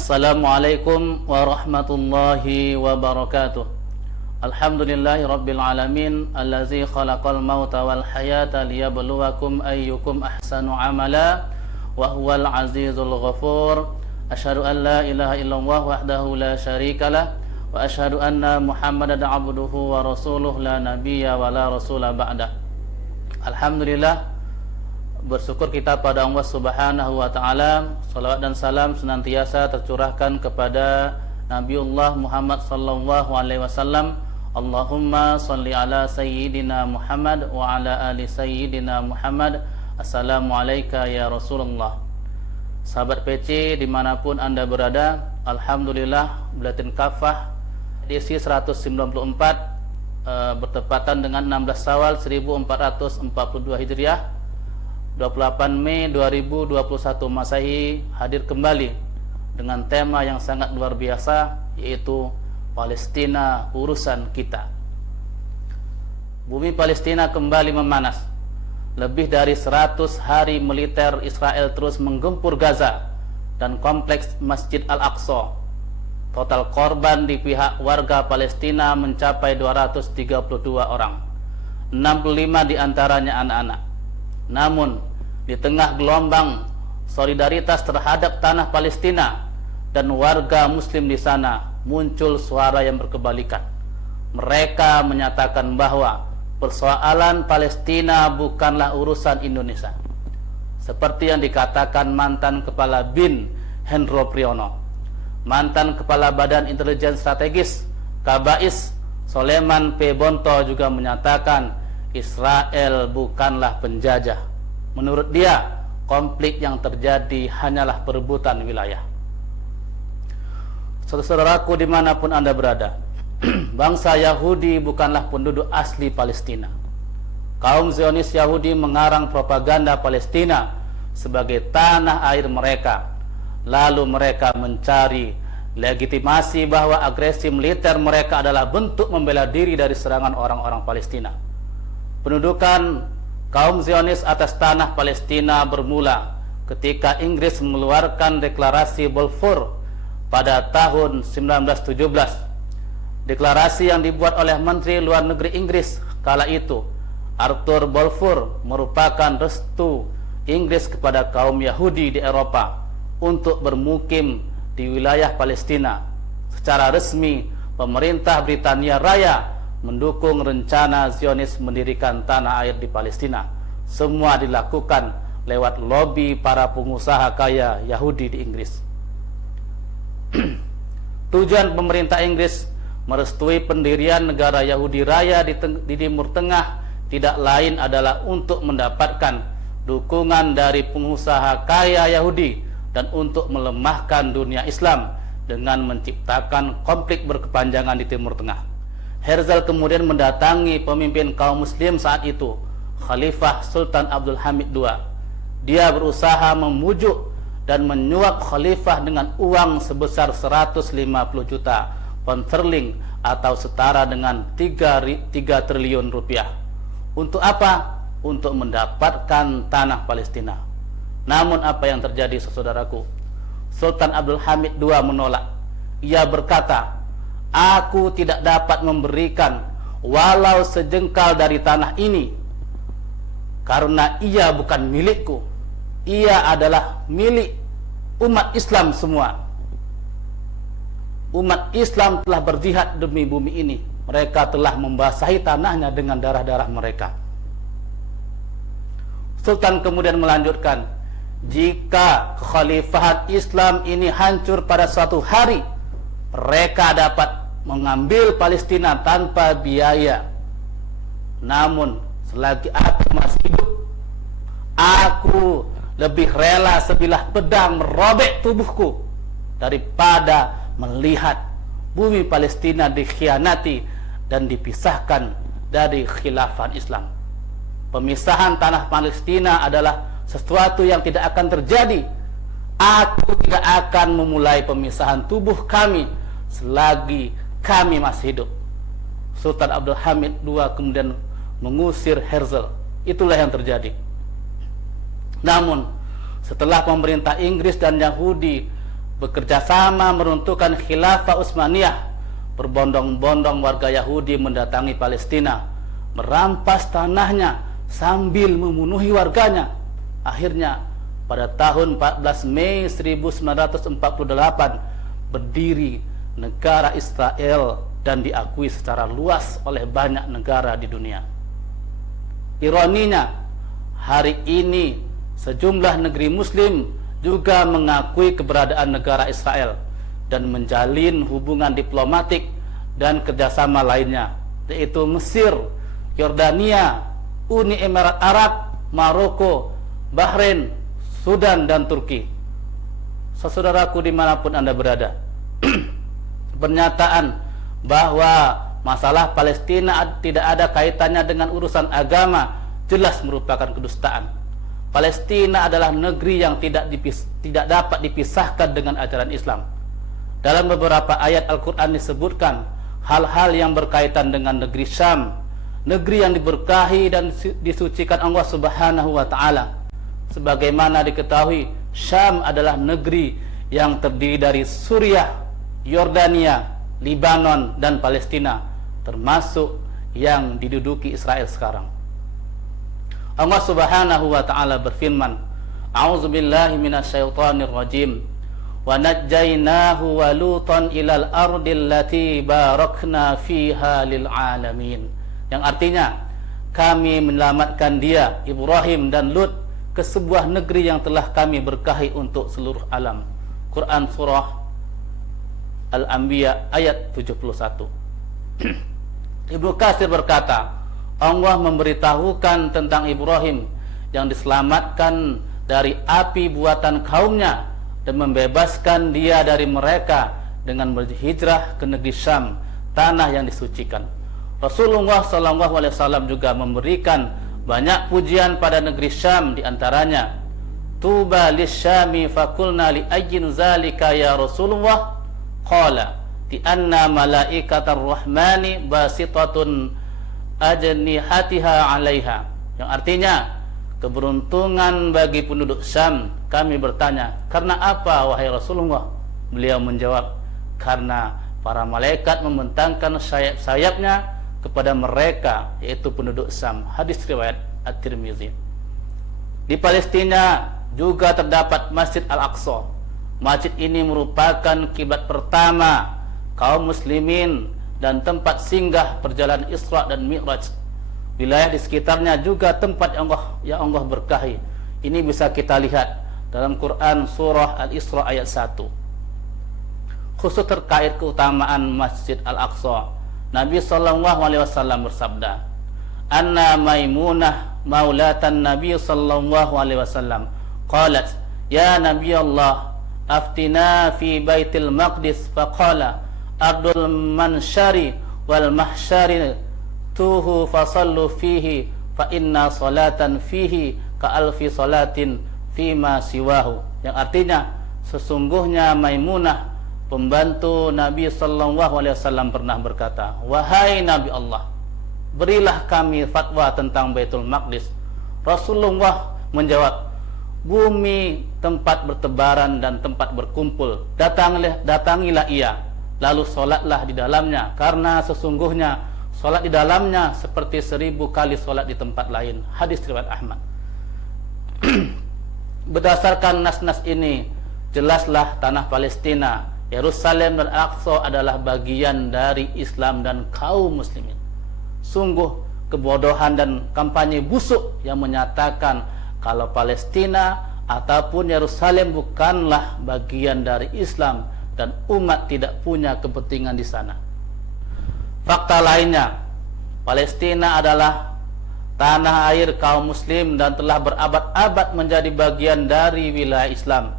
Assalamualaikum warahmatullahi wabarakatuh. Alhamdulillahi rabbil alamin, allazi khalaqal mauta wal hayata liyabluwakum ayyukum ahsanu amala wa huwal azizul ghafur. Asyhadu an la ilaha illallah wahdahu la syarikalah wa asyhadu anna Muhammadan abduhu wa rasuluh la nabiyya wa la rasula ba'da. Alhamdulillah, bersyukur kita pada Allah Subhanahu wa taala. Salawat dan salam senantiasa tercurahkan kepada Nabiullah Muhammad sallallahu alaihi wasallam. Allahumma shalli ala sayyidina Muhammad wa ala ali sayyidina Muhammad. Assalamualaikum ya Rasulullah. Sahabat PC dimanapun Anda berada, alhamdulillah Buletin Kafah edisi 194 bertepatan dengan 16 Syawal 1442 Hijriah, 28 Mei 2021 Masehi, hadir kembali dengan tema yang sangat luar biasa, yaitu Palestina urusan kita. Bumi Palestina kembali memanas. Lebih dari 100 hari militer Israel terus menggempur Gaza dan kompleks Masjid Al-Aqsa. Total korban di pihak warga Palestina mencapai 232 orang. 65 diantaranya anak-anak. Namun, di tengah gelombang solidaritas terhadap tanah Palestina dan warga muslim di sana, muncul suara yang berkebalikan. Mereka menyatakan bahwa persoalan Palestina bukanlah urusan Indonesia, seperti yang dikatakan mantan Kepala BIN Hendro Priyono. Mantan Kepala Badan Intelijen Strategis Kabais Soleman P. Bonto juga menyatakan Israel bukanlah penjajah. Menurut dia, konflik yang terjadi hanyalah perebutan wilayah. Saudaraku dimanapun Anda berada, bangsa Yahudi bukanlah penduduk asli Palestina. Kaum Zionis Yahudi mengarang propaganda Palestina sebagai tanah air mereka. Lalu mereka mencari legitimasi bahwa agresi militer mereka adalah bentuk membela diri dari serangan orang-orang Palestina. Pendudukan kaum Zionis atas tanah Palestina bermula ketika Inggris mengeluarkan deklarasi Balfour pada tahun 1917. Deklarasi yang dibuat oleh Menteri Luar Negeri Inggris kala itu, Arthur Balfour, merupakan restu Inggris kepada kaum Yahudi di Eropa untuk bermukim di wilayah Palestina. Secara resmi, pemerintah Britania Raya mendukung rencana Zionis mendirikan tanah air di Palestina. Semua dilakukan lewat lobi para pengusaha kaya Yahudi di Inggris. Tujuan pemerintah Inggris merestui pendirian negara Yahudi Raya di Timur Tengah tidak lain adalah untuk mendapatkan dukungan dari pengusaha kaya Yahudi dan untuk melemahkan dunia Islam dengan menciptakan konflik berkepanjangan di Timur Tengah. Herzl kemudian mendatangi pemimpin kaum muslim saat itu, Khalifah Sultan Abdul Hamid II. Dia berusaha memujuk dan menyuap khalifah dengan uang sebesar 150 juta pound sterling atau setara dengan 3 triliun rupiah. Untuk apa? Untuk mendapatkan tanah Palestina. Namun apa yang terjadi, saudaraku? Sultan Abdul Hamid II menolak. Ia berkata, "Aku tidak dapat memberikan walau sejengkal dari tanah ini karena ia bukan milikku. Ia adalah milik umat Islam semua. Umat Islam telah berjihad demi bumi ini. Mereka telah membasahi tanahnya dengan darah-darah mereka." Sultan kemudian melanjutkan, "Jika kekhalifahan Islam ini hancur pada suatu hari, mereka dapat mengambil Palestina tanpa biaya. Namun selagi aku masih hidup, aku lebih rela sebilah pedang merobek tubuhku daripada melihat bumi Palestina dikhianati dan dipisahkan dari khilafah Islam. Pemisahan tanah Palestina adalah sesuatu yang tidak akan terjadi. Aku tidak akan memulai pemisahan tubuh kami selagi kami masih hidup." Sultan Abdul Hamid II kemudian mengusir Herzl. Itulah yang terjadi. Namun setelah pemerintah Inggris dan Yahudi bekerja sama meruntuhkan khilafah Utsmaniyah. Berbondong-bondong warga Yahudi mendatangi Palestina, merampas tanahnya sambil membunuhi warganya. Akhirnya pada tahun 14 Mei 1948 berdiri negara Israel dan diakui secara luas oleh banyak negara di dunia. Ironinya, hari ini sejumlah negeri muslim juga mengakui keberadaan negara Israel dan menjalin hubungan diplomatik dan kerjasama lainnya, yaitu Mesir, Yordania, Uni Emirat Arab, Maroko, Bahrain, Sudan, dan Turki. Saudaraku dimanapun Anda berada, pernyataan bahwa masalah Palestina tidak ada kaitannya dengan urusan agama jelas merupakan kedustaan. Palestina adalah negeri yang tidak dapat dipisahkan dengan ajaran Islam. Dalam beberapa ayat Al-Quran disebutkan hal-hal yang berkaitan dengan negeri Syam, negeri yang diberkahi dan disucikan Allah Subhanahu wa Ta'ala. Sebagaimana diketahui, Syam adalah negeri yang terdiri dari Suriah, Yordania, Libanon, dan Palestina, termasuk yang diduduki Israel sekarang. Allah Subhanahu wa Ta'ala berfirman, A'udzubillahi minasyaitonir rajim. Wa najjaynahu wa lutan ilal ardil lati barakna fiha lil alamin. Yang artinya, kami menyelamatkan dia, Ibrahim dan Lut, ke sebuah negeri yang telah kami berkahi untuk seluruh alam. Quran surah Al-Anbiya ayat 71. Ibnu Katsir berkata, Allah memberitahukan tentang Ibrahim yang diselamatkan dari api buatan kaumnya dan membebaskan dia dari mereka dengan berhijrah ke negeri Syam, tanah yang disucikan. Rasulullah SAW juga memberikan banyak pujian pada negeri Syam, diantaranya Tuba lisyami fakulna li ayyin zalika ya Rasulullah, qala di anna malaikatar rahmani basitatun ajnihatiha alaiha. Yang artinya, keberuntungan bagi penduduk Syam. Kami bertanya, karena apa wahai Rasulullah? Beliau menjawab, karena para malaikat membentangkan sayap-sayapnya kepada mereka, yaitu penduduk Syam. Hadis riwayat At-Tirmizi. Di Palestina juga terdapat Masjid Al-Aqsa. Masjid ini merupakan kiblat pertama kaum muslimin dan tempat singgah perjalanan Isra dan Mi'raj. Wilayah di sekitarnya juga tempat yang Allah berkahi. Ini bisa kita lihat dalam Quran surah Al-Isra ayat 1. Khusus terkait keutamaan Masjid Al-Aqsa, Nabi SAW bersabda, Anna Maimunah maulatan Nabi SAW qalat, Ya Nabi Allah, aftina fi baitil maqdis, faqala ardul mansyari wal mahsyari tuhu fasallu fihi fa inna salatan fihi ka alfi salatin fima siwahu. Yang artinya, sesungguhnya Maimunah pembantu Nabi SAW pernah berkata, wahai Nabi Allah, berilah kami fatwa tentang Baitul Maqdis. Rasulullah menjawab, bumi tempat bertebaran dan tempat berkumpul, datangilah ia, lalu solatlah di dalamnya, karena sesungguhnya solat di dalamnya seperti 1000 kali solat di tempat lain. Hadis riwayat Ahmad. Berdasarkan nas-nas ini, jelaslah tanah Palestina, Yerusalem dan Al-Aqsa adalah bagian dari Islam dan kaum muslimin. Sungguh kebodohan dan kampanye busuk yang menyatakan kalau Palestina ataupun Yerusalem bukanlah bagian dari Islam dan umat tidak punya kepentingan di sana. Fakta lainnya, Palestina adalah tanah air kaum muslim dan telah berabad-abad menjadi bagian dari wilayah Islam.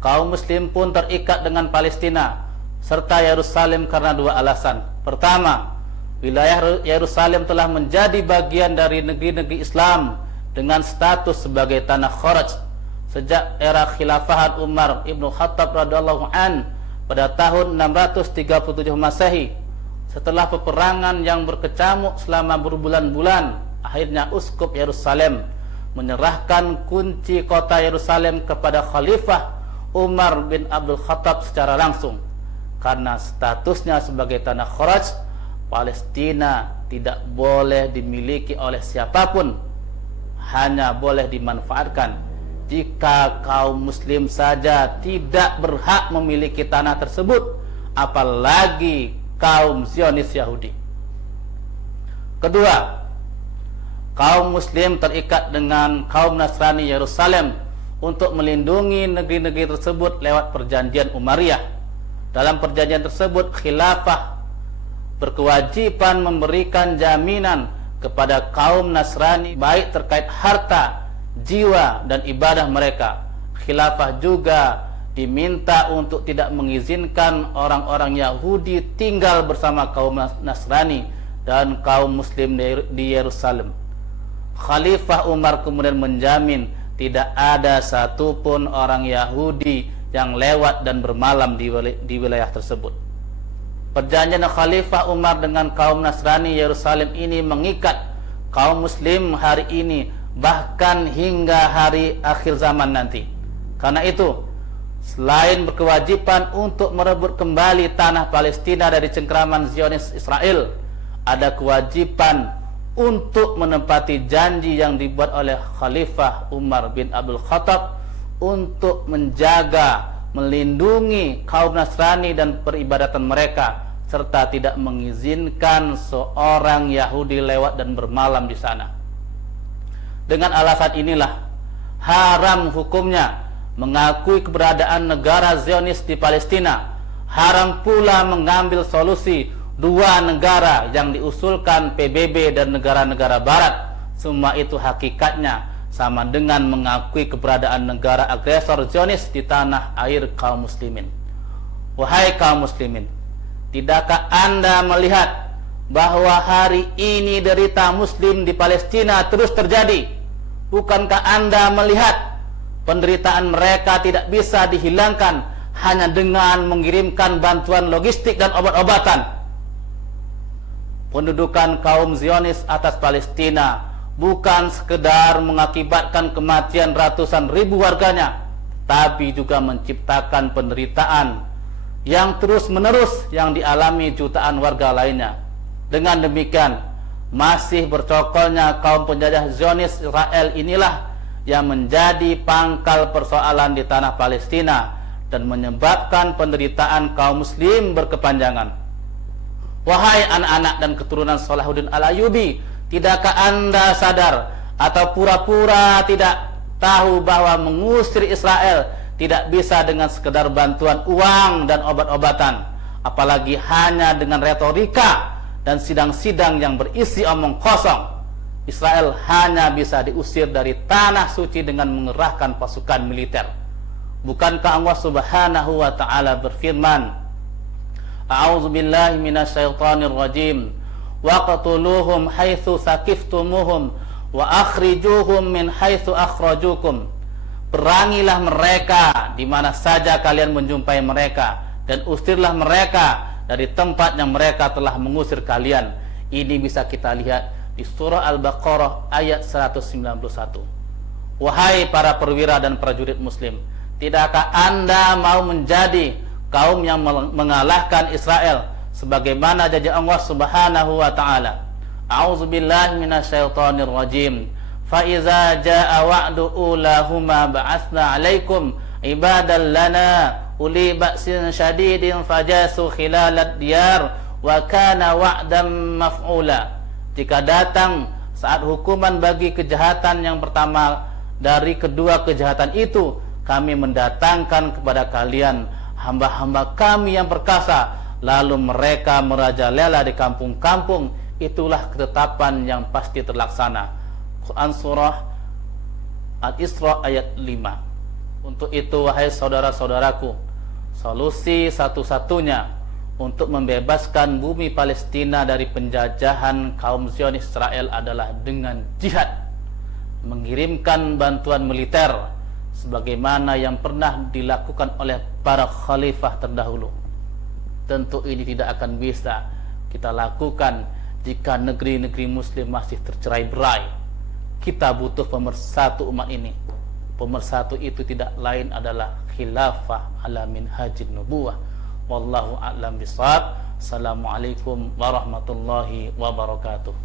Kaum muslim pun terikat dengan Palestina serta Yerusalem karena dua alasan. Pertama, wilayah Yerusalem telah menjadi bagian dari negeri-negeri Islam dengan status sebagai tanah kharaj sejak era khilafahan Umar Ibn Khattab radhiyallahu an pada tahun 637 Masehi. Setelah peperangan yang berkecamuk selama berbulan-bulan, akhirnya uskup Yerusalem menyerahkan kunci kota Yerusalem kepada Khalifah Umar bin Abdul Khattab secara langsung, karena statusnya sebagai tanah kharaj. Palestina tidak boleh dimiliki oleh siapapun, hanya boleh dimanfaatkan. Jika kaum muslim saja tidak berhak memiliki tanah tersebut, apalagi kaum Zionis Yahudi. Kedua, kaum muslim terikat dengan kaum Nasrani Yerusalem untuk melindungi negeri-negeri tersebut lewat perjanjian Umayyah. Dalam perjanjian tersebut, khilafah berkewajiban memberikan jaminan kepada kaum Nasrani baik terkait harta, jiwa, dan ibadah mereka. Khilafah juga diminta untuk tidak mengizinkan orang-orang Yahudi tinggal bersama kaum Nasrani dan kaum muslim di Yerusalem. Khalifah Umar kemudian menjamin tidak ada satupun orang Yahudi yang lewat dan bermalam di wilayah tersebut. Perjanjian Khalifah Umar dengan kaum Nasrani Yerusalem ini mengikat kaum muslim hari ini, bahkan hingga hari akhir zaman nanti. Karena itu, selain berkewajiban untuk merebut kembali tanah Palestina dari cengkraman Zionis Israel, ada kewajiban untuk menepati janji yang dibuat oleh Khalifah Umar bin Abdul Khattab untuk menjaga, melindungi kaum Nasrani dan peribadatan mereka, serta tidak mengizinkan seorang Yahudi lewat dan bermalam di sana. Dengan alasan inilah haram hukumnya mengakui keberadaan negara Zionis di Palestina. Haram pula mengambil solusi dua negara yang diusulkan PBB dan negara-negara barat. Semua itu hakikatnya sama dengan mengakui keberadaan negara agresor Zionis di tanah air kaum muslimin. Wahai kaum muslimin, tidakkah Anda melihat bahwa hari ini derita muslim di Palestina terus terjadi? Bukankah Anda melihat penderitaan mereka tidak bisa dihilangkan hanya dengan mengirimkan bantuan logistik dan obat-obatan? Pendudukan kaum Zionis atas Palestina bukan sekedar mengakibatkan kematian ratusan ribu warganya, tapi juga menciptakan penderitaan yang terus-menerus yang dialami jutaan warga lainnya. Dengan demikian, masih bercokolnya kaum penjajah Zionis Israel inilah yang menjadi pangkal persoalan di tanah Palestina dan menyebabkan penderitaan kaum muslim berkepanjangan. Wahai anak-anak dan keturunan Salahuddin Al-Ayyubi, tidakkah Anda sadar atau pura-pura tidak tahu bahwa mengusir Israel tidak bisa dengan sekedar bantuan uang dan obat-obatan, apalagi hanya dengan retorika dan sidang-sidang yang berisi omong kosong? Israel hanya bisa diusir dari tanah suci dengan mengerahkan pasukan militer. Bukankah Allah Subhanahu wa ta'ala berfirman, A'udzu billahi minasyaitonir rajim, waqtuluhum haitsu saqiftumuhum wa akhrijuhum min haitsu akhrajukum. Perangilah mereka di mana saja kalian menjumpai mereka, dan usirlah mereka dari tempat yang mereka telah mengusir kalian. Ini bisa kita lihat di surah Al-Baqarah ayat 191. Wahai para perwira dan prajurit muslim, tidakkah Anda mau menjadi kaum yang mengalahkan Israel sebagaimana janji Allah Subhanahu wa ta'ala? A'udzu billahi minasyaitonir rajim. Fa iza jaa wa'du ulahuma ba'atsna 'alaikum ibadan lana uli ba'sin syadidin fajasu khilalad diyar wa kana wa'dan maf'ula. Jika datang saat hukuman bagi kejahatan yang pertama dari kedua kejahatan itu, kami mendatangkan kepada kalian hamba-hamba kami yang perkasa, lalu mereka merajalela di kampung-kampung. Itulah ketetapan yang pasti terlaksana. Quran surah Al-Isra ayat 5. Untuk itu, wahai saudara-saudaraku, solusi satu-satunya untuk membebaskan bumi Palestina dari penjajahan kaum Zionis Israel adalah dengan jihad, mengirimkan bantuan militer sebagaimana yang pernah dilakukan oleh para khalifah terdahulu. Tentu ini tidak akan bisa kita lakukan jika negeri-negeri muslim masih tercerai-berai. Kita butuh pemersatu umat ini. pemersatu itu tidak lain adalah khilafah ala minhajin nubuwah. Wallahu a'lam bishawab. Assalamualaikum warahmatullahi wabarakatuh.